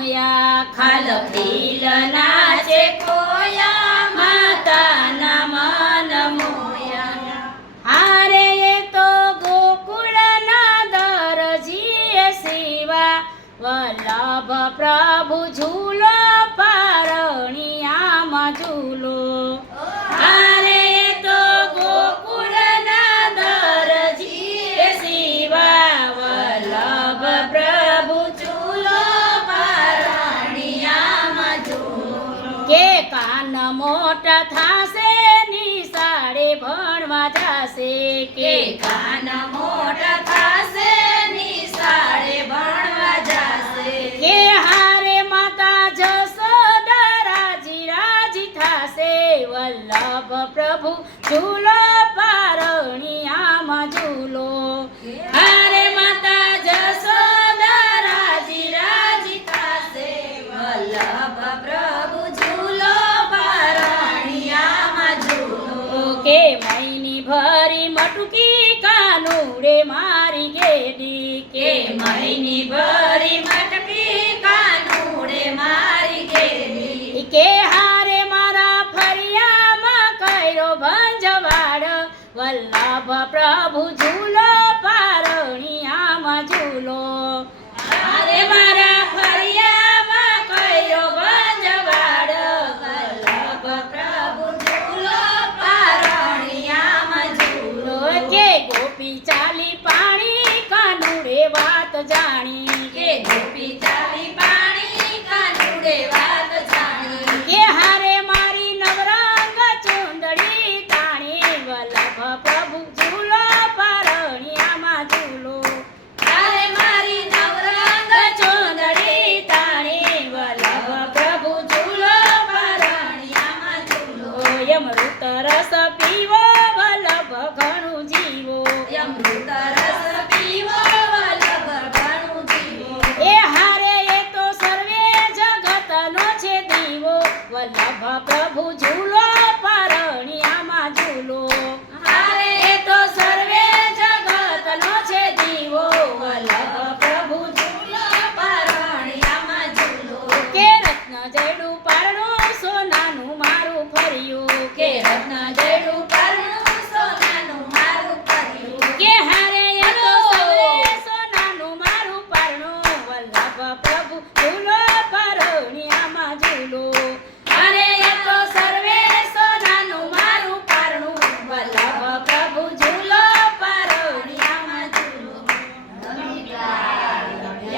મોયા ખાલ ખીલ નાચે ખોયા માતાના મન મોયા હારે એ તો ગોકુળના દરજીએ શિવા વલ્લભ પ્રભુ ઝૂલો પારણિયામાં ઝૂલો હારે તો ગોકુળના દરજીએ શિવા વલ્લભ પ્રભુ ઝૂલો પારણિયામાં ઝૂલો કે કાન મોટા થાશે નિશાળે ભણવા જાશે કે કાન મોટા થાશે નિશાળે ભણવા જાશે કે હારે માતા જશોદા રાજી રાજી થાશે વલ્લભ પ્રભુ ઝૂલો પારણિયામાં ઝૂલો હારે માતા જશોદા રાજી રાજી થાશે વલ્લભ પ્રભુ ઝૂલો પારણિયામાં ઝૂલો કે મૈની ભરી મટકી કાનુડે મારી ગેડી કે મહિની ભરી મટકી કાનુડે મારી ગેલી કે હારે મારા ફરિયામાં કર્યો ભંજવાડ વલ્લભ પ્રભુ